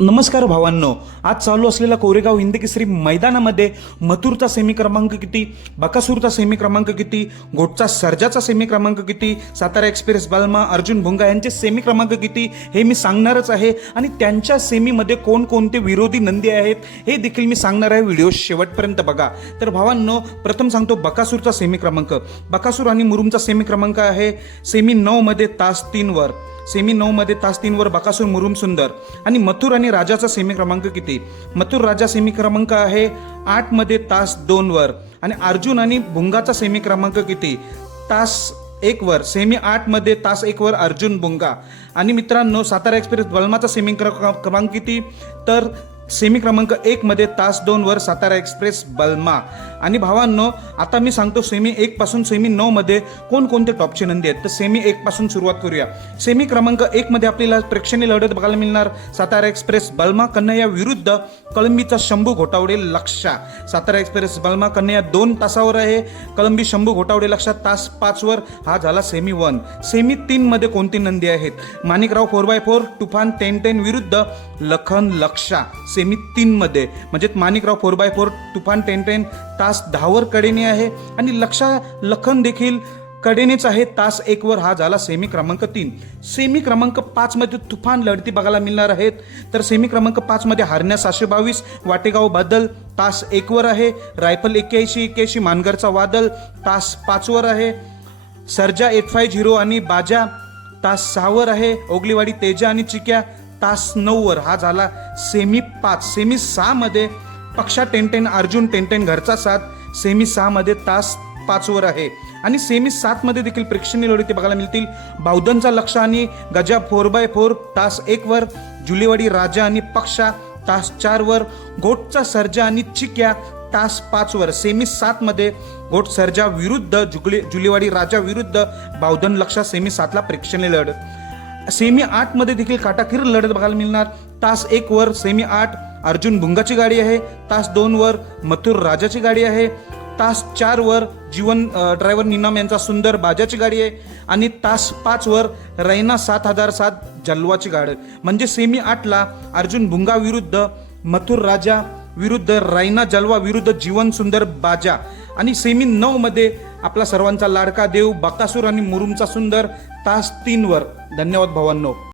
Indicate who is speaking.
Speaker 1: नमस्कार भावांनो. आज चालू असलेला कोरेगाव हिंदकेसरी मैदानामध्ये मथुरचा सेमी क्रमांक किती बकासूरचा सेमी क्रमांक किती गोटचा सर्जाचा सेमी क्रमांक किती सातारा एक्सप्रेस बालमा अर्जुन भुंगा यांचे सेमी क्रमांक किती हे मी सांगणारच आहे. आणि त्यांच्या सेमीमध्ये कोणकोणते विरोधी नंदी आहेत हे देखील मी सांगणार आहे. व्हिडिओ शेवटपर्यंत बघा. तर भावांनो प्रथम सांगतो बकासूरचा सेमी क्रमांक बकासूर आणि मुरुमचा सेमी क्रमांक आहे. सेमी नऊमध्ये तास तीनवर. सेमी नऊमध्ये तास तीनवर बकासूर मुरुम सुंदर. आणि मथुर आणि राजाचा सेमी क्रमांक किती? मथुर राजा सेमी क्रमांक आहे आठमध्ये तास दोनवर आणि अर्जुन आणि भुंगाचा सेमी क्रमांक किती? तास एक वर. सेमी आठमध्ये तास एक वर अर्जुन भुंगा. आणि मित्रांनो सातारा एक्सप्रेस बलमाचा सेमी क्रमांक किती? तर सेमी क्रमांक एक मध्ये तास दोन वर सातारा एक्सप्रेस बलमा. आणि भावांनो आता मी सांगतो सेमी एक पासून सेमी नऊ मध्ये कोणकोणते टॉपचे नंदी आहेत. तर सेमी एक पासून सुरुवात करूया. सेमी क्रमांक एक मध्ये आपल्याला प्रेक्षणीय लढत बघायला मिळणार. सातारा एक्सप्रेस बलमा कन्हैया विरुद्ध कळंबीचा शंभू घोटावडे लक्षा सातारा एक्सप्रेस बलमा कन्हैया दोन तासावर आहे. कळंबी शंभू घोटावडे लक्षा तास पाचवर हा झाला सेमी वन. सेमी तीन मध्ये कोणती नंदी आहेत? माणिकराव फोर बाय फोर तुफान टेन टेन विरुद्ध लखन लक्षा. सेमी तीनमध्ये म्हणजे माणिकराव फोर बाय फोर तुफान टेन टेन तास दहावर कडेने आहे. आणि लक्षा लखन देखील कडेनेच आहे तास एकवर हा झाला सेमी क्रमांक तीन. सेमी क्रमांक पाचमध्ये तुफान लढती बघायला मिळणार आहेत. तर सेमी क्रमांक पाचमध्ये हारण्या सहाशे बावीस वाटेगाव बदल तास एकवर आहे. रायफल एक्क्याऐंशी एक्क्याऐंशी मानगरचा वादल तास पाचवर आहे. सर्जा एट फाय झिरो आणि बाजा तास सहावर आहे. ओगलीवाडी तेजा आणि चिक्या तास नऊवर हा झाला सेमी पाच सेमी सहामध्ये पक्षा टेनटेन अर्जुन टेनटेन घरचा साथ सेमी सहामध्ये तास पाचवर आहे. आणि सेमी सातमध्ये देखील प्रेक्षणीय लढती बघायला मिळतील. बावधनचा लक्ष आणि गजा फोर बाय फोर तास एकवर. जुलेवाडी राजा आणि पक्षा तास चारवर. गोटचा सर्जा आणि चिक्या तास पाचवर. सेमी सातमध्ये घोट सर्जा विरुद्ध जुगले जुलेवाडी राजा विरुद्ध बावधन लक्षा सेमी सातला प्रेक्षणीय लढत सेमी आठमध्ये देखील काटाकीर लढत बघायला मिळणार. तास एक वर सेमी आठ अर्जुन भुंगाची गाडी आहे. तास दोन वर मथुर राजाची गाडी आहे. तास चार वर जीवन ड्रायव्हर निनाम यांचा सुंदर बाजाची गाडी आहे. आणि तास पाचवर रैना सात हजार सात जलवाची गाडी. म्हणजे सेमी आठला अर्जुन भुंगा विरुद्ध मथुर राजा विरुद्ध रैना जलवा विरुद्ध जीवन सुंदर बाजा. आणि सेमी नऊमध्ये आपला सर्वांचा लाडका देव बकासूर आणि मुरुमचा सुंदर तास तीनवर. धन्यवाद भावांनो.